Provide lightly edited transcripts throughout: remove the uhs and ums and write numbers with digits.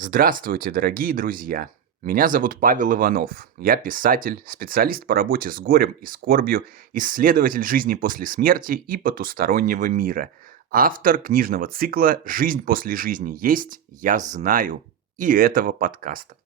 Здравствуйте, дорогие друзья! Меня зовут Павел Иванов. Я писатель, специалист по работе с горем и скорбью, исследователь жизни после смерти и потустороннего мира, автор книжного цикла «Жизнь после жизни есть, я знаю» и этого подкаста.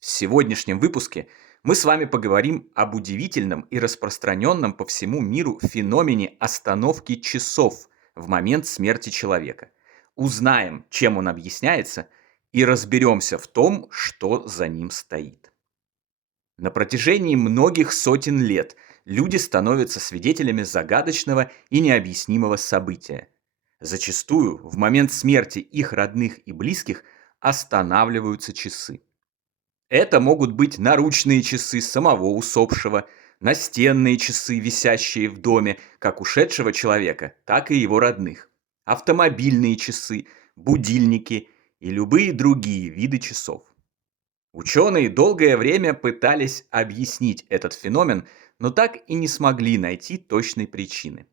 В сегодняшнем выпуске мы с вами поговорим об удивительном и распространенном по всему миру феномене остановки часов в момент смерти человека. Узнаем, чем он объясняется, и разберемся в том, что за ним стоит. На протяжении многих сотен лет люди становятся свидетелями загадочного и необъяснимого события. Зачастую в момент смерти их родных и близких останавливаются часы. Это могут быть наручные часы самого усопшего, настенные часы, висящие в доме как ушедшего человека, так и его родных, автомобильные часы, будильники и любые другие виды часов. Ученые долгое время пытались объяснить этот феномен, но так и не смогли найти точной причины.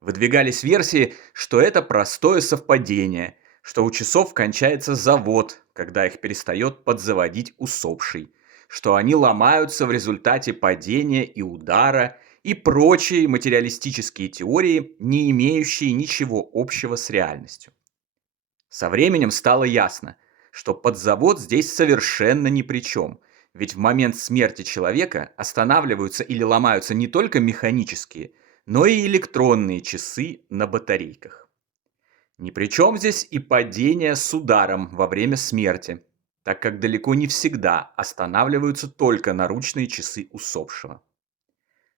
Выдвигались версии, что это простое совпадение, что у часов кончается завод, когда их перестает подзаводить усопший, что они ломаются в результате падения и удара и прочие материалистические теории, не имеющие ничего общего с реальностью. Со временем стало ясно, что подзавод здесь совершенно ни при чем, ведь в момент смерти человека останавливаются или ломаются не только механические, но и электронные часы на батарейках. Ни при чем здесь и падение с ударом во время смерти, так как далеко не всегда останавливаются только наручные часы усопшего.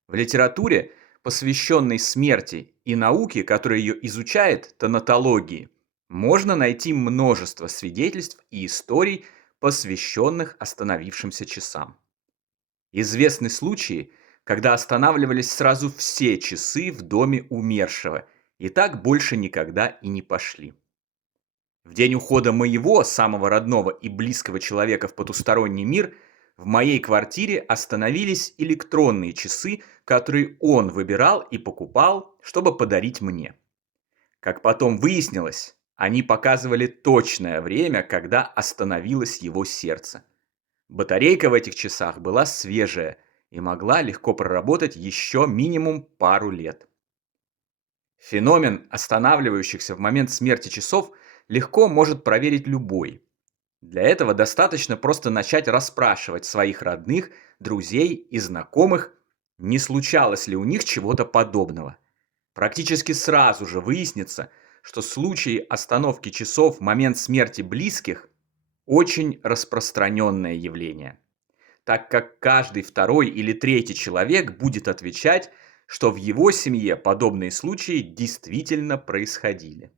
В литературе, посвященной смерти и науке, которая ее изучает, тонатологии, можно найти множество свидетельств и историй, посвященных остановившимся часам. Известны случаи, когда останавливались сразу все часы в доме умершего, и так больше никогда и не пошли. В день ухода моего, самого родного и близкого человека в потусторонний мир, в моей квартире остановились электронные часы, которые он выбирал и покупал, чтобы подарить мне. Как потом выяснилось, они показывали точное время, когда остановилось его сердце. Батарейка в этих часах была свежая и могла легко проработать еще минимум пару лет. Феномен останавливающихся в момент смерти часов легко может проверить любой. Для этого достаточно просто начать расспрашивать своих родных, друзей и знакомых, не случалось ли у них чего-то подобного. Практически сразу же выяснится, что случаи остановки часов в момент смерти близких – очень распространенное явление, так как каждый второй или третий человек будет отвечать, что в его семье подобные случаи действительно происходили.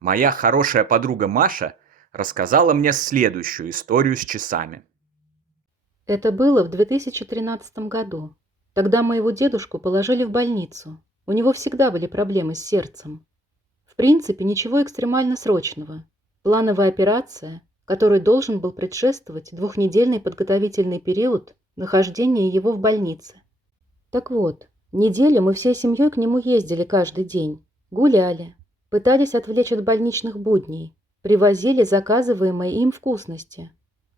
Моя хорошая подруга Маша рассказала мне следующую историю с часами. Это было в 2013 году. Тогда моего дедушку положили в больницу. У него всегда были проблемы с сердцем. В принципе, ничего экстремально срочного. Плановая операция, которой должен был предшествовать двухнедельный подготовительный период нахождения его в больнице. Так вот, неделю мы всей семьей к нему ездили каждый день, гуляли, пытались отвлечь от больничных будней, привозили заказываемые им вкусности.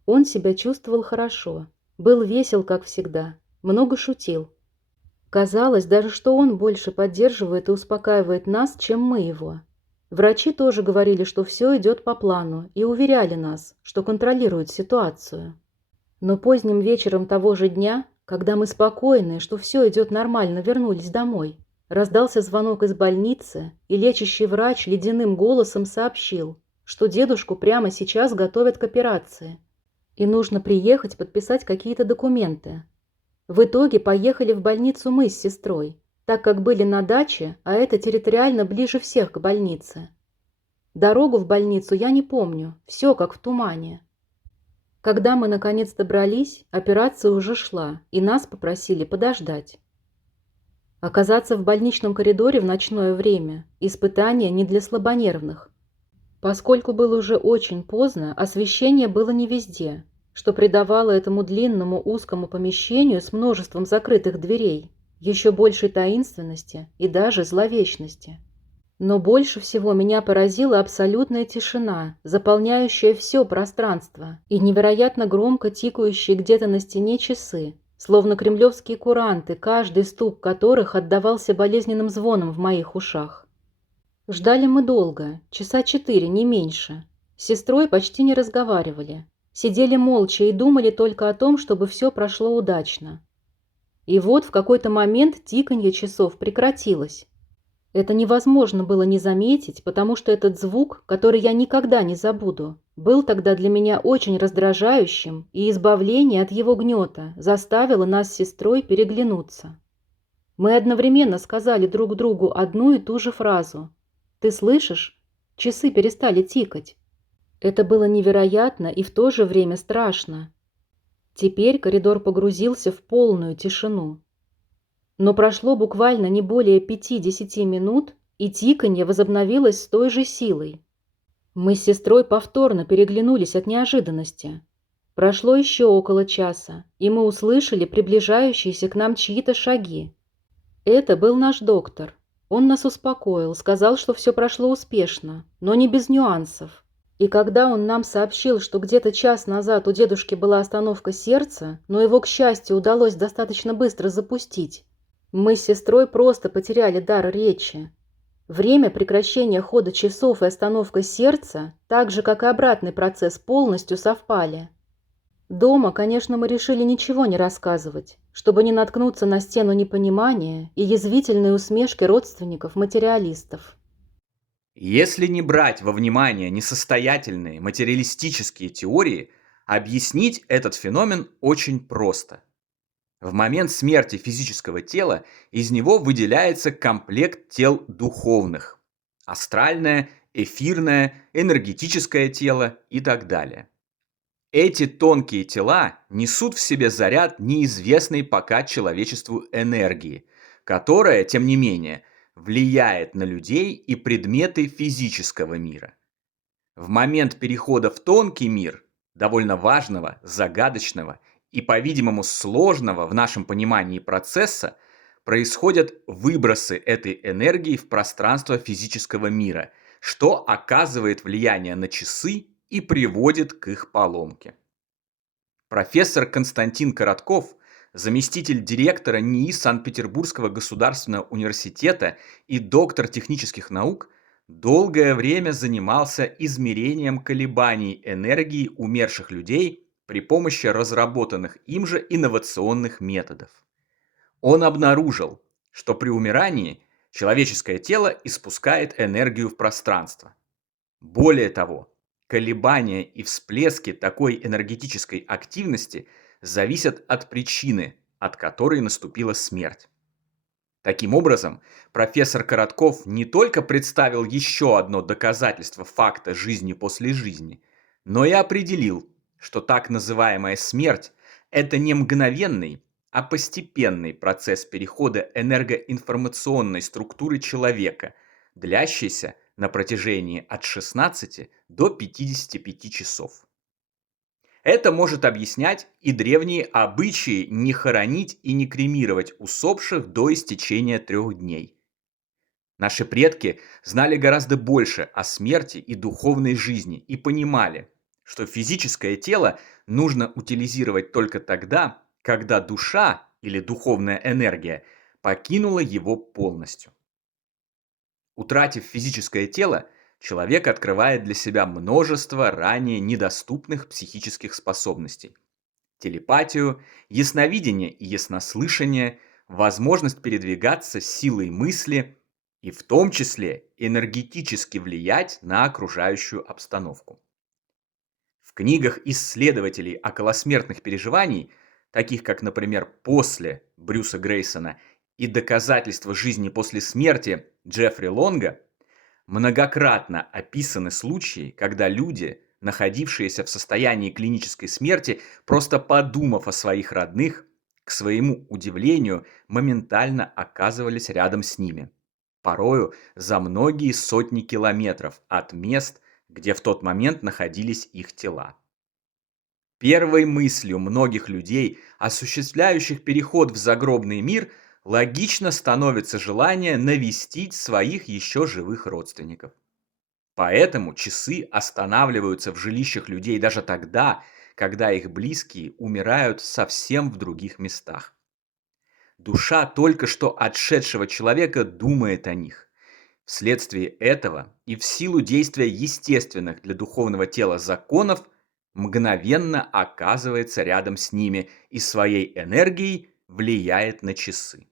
Он себя чувствовал хорошо, был весел, как всегда, много шутил. Казалось даже, что он больше поддерживает и успокаивает нас, чем мы его. Врачи тоже говорили, что все идет по плану, и уверяли нас, что контролируют ситуацию. Но поздним вечером того же дня, когда мы спокойные, что все идет нормально, вернулись домой, раздался звонок из больницы, и лечащий врач ледяным голосом сообщил, что дедушку прямо сейчас готовят к операции, и нужно приехать подписать какие-то документы. В итоге поехали в больницу мы с сестрой, так как были на даче, а это территориально ближе всех к больнице. Дорогу в больницу я не помню, все как в тумане. Когда мы наконец добрались, операция уже шла, и нас попросили подождать. Оказаться в больничном коридоре в ночное время – испытание не для слабонервных. Поскольку было уже очень поздно, освещение было не везде, что придавало этому длинному узкому помещению с множеством закрытых дверей еще большей таинственности и даже зловечности. Но больше всего меня поразила абсолютная тишина, заполняющая все пространство, и невероятно громко тикающие где-то на стене часы, словно кремлевские куранты, каждый стук которых отдавался болезненным звоном в моих ушах. Ждали мы долго, часа 4, не меньше. С сестрой почти не разговаривали. Сидели молча и думали только о том, чтобы все прошло удачно. И вот в какой-то момент тиканье часов прекратилось. Это невозможно было не заметить, потому что этот звук, который я никогда не забуду, был тогда для меня очень раздражающим, и избавление от его гнета заставило нас с сестрой переглянуться. Мы одновременно сказали друг другу одну и ту же фразу. «Ты слышишь? Часы перестали тикать». Это было невероятно и в то же время страшно. Теперь коридор погрузился в полную тишину. Но прошло буквально не более 5–10 минут, и тиканье возобновилось с той же силой. Мы с сестрой повторно переглянулись от неожиданности. Прошло еще около часа, и мы услышали приближающиеся к нам чьи-то шаги. Это был наш доктор. Он нас успокоил, сказал, что все прошло успешно, но не без нюансов. И когда он нам сообщил, что где-то час назад у дедушки была остановка сердца, но его, к счастью, удалось достаточно быстро запустить, мы с сестрой просто потеряли дар речи. Время прекращения хода часов и остановка сердца, так же, как и обратный процесс, полностью совпали. Дома, конечно, мы решили ничего не рассказывать, чтобы не наткнуться на стену непонимания и язвительные усмешки родственников-материалистов. Если не брать во внимание несостоятельные материалистические теории, объяснить этот феномен очень просто. В момент смерти физического тела из него выделяется комплект тел духовных. Астральное, эфирное, энергетическое тело и так далее. Эти тонкие тела несут в себе заряд неизвестной пока человечеству энергии, которая, тем не менее, влияет на людей и предметы физического мира. В момент перехода в тонкий мир, довольно важного, загадочного и, по-видимому, сложного в нашем понимании процесса, происходят выбросы этой энергии в пространство физического мира, что оказывает влияние на часы и приводит к их поломке. Профессор Константин Коротков, заместитель директора НИИ Санкт-Петербургского государственного университета и доктор технических наук, долгое время занимался измерением колебаний энергии умерших людей при помощи разработанных им же инновационных методов. Он обнаружил, что при умирании человеческое тело испускает энергию в пространство. Более того, колебания и всплески такой энергетической активности зависят от причины, от которой наступила смерть. Таким образом, профессор Коротков не только представил еще одно доказательство факта жизни после жизни, но и определил, что так называемая смерть – это не мгновенный, а постепенный процесс перехода энергоинформационной структуры человека, длящийся на протяжении от 16 до 55 часов. Это может объяснять и древние обычаи не хоронить и не кремировать усопших до истечения 3 дней. Наши предки знали гораздо больше о смерти и духовной жизни и понимали, что физическое тело нужно утилизировать только тогда, когда душа или духовная энергия покинула его полностью. Утратив физическое тело, человек открывает для себя множество ранее недоступных психических способностей. Телепатию, ясновидение и яснослышание, возможность передвигаться силой мысли и в том числе энергетически влиять на окружающую обстановку. В книгах исследователей околосмертных переживаний, таких как, например, «После» Брюса Грейсона и «Доказательства жизни после смерти» Джеффри Лонга, многократно описаны случаи, когда люди, находившиеся в состоянии клинической смерти, просто подумав о своих родных, к своему удивлению, моментально оказывались рядом с ними, порою за многие сотни километров от мест, где в тот момент находились их тела. Первой мыслью многих людей, осуществляющих переход в загробный мир, логично становится желание навестить своих еще живых родственников. Поэтому часы останавливаются в жилищах людей даже тогда, когда их близкие умирают совсем в других местах. Душа только что отшедшего человека думает о них. Вследствие этого и в силу действия естественных для духовного тела законов мгновенно оказывается рядом с ними и своей энергией влияет на часы.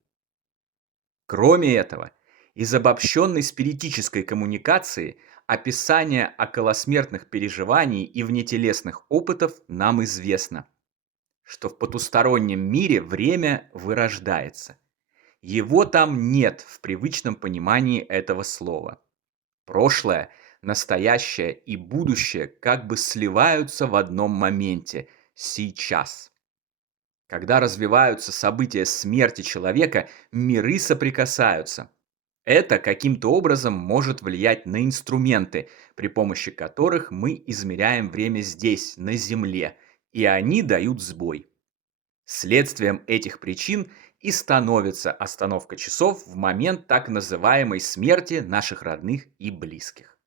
Кроме этого, из обобщенной спиритической коммуникации описание околосмертных переживаний и внетелесных опытов нам известно, что в потустороннем мире время вырождается. Его там нет в привычном понимании этого слова. Прошлое, настоящее и будущее как бы сливаются в одном моменте – сейчас. Когда развиваются события смерти человека, миры соприкасаются. Это каким-то образом может влиять на инструменты, при помощи которых мы измеряем время здесь, на Земле, и они дают сбой. Следствием этих причин и становится остановка часов в момент так называемой смерти наших родных и близких.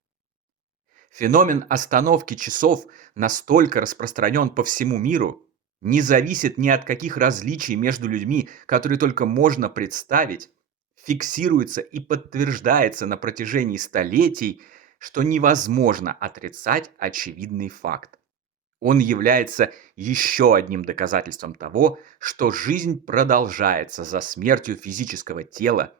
Феномен остановки часов настолько распространен по всему миру, не зависит ни от каких различий между людьми, которые только можно представить, фиксируется и подтверждается на протяжении столетий, что невозможно отрицать очевидный факт. Он является еще одним доказательством того, что жизнь продолжается за смертью физического тела.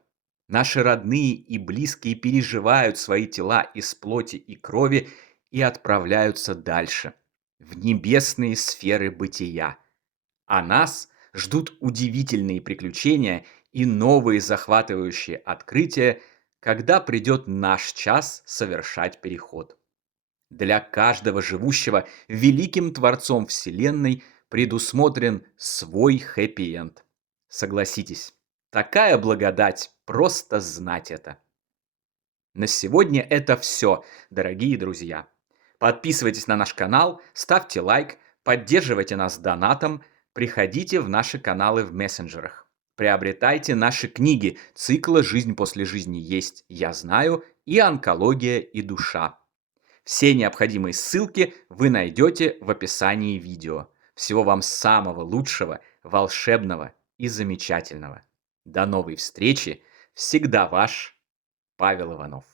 Наши родные и близкие переживают свои тела из плоти и крови и отправляются дальше, в небесные сферы бытия. А нас ждут удивительные приключения и новые захватывающие открытия, когда придет наш час совершать переход. Для каждого живущего великим Творцом Вселенной предусмотрен свой хэппи-энд. Согласитесь, такая благодать просто знать это. На сегодня это все, дорогие друзья. Подписывайтесь на наш канал, ставьте лайк, поддерживайте нас донатом, приходите в наши каналы в мессенджерах. Приобретайте наши книги цикла «Жизнь после жизни есть, я знаю» и «Онкология и душа». Все необходимые ссылки вы найдете в описании видео. Всего вам самого лучшего, волшебного и замечательного. До новой встречи. Всегда ваш Павел Иванов.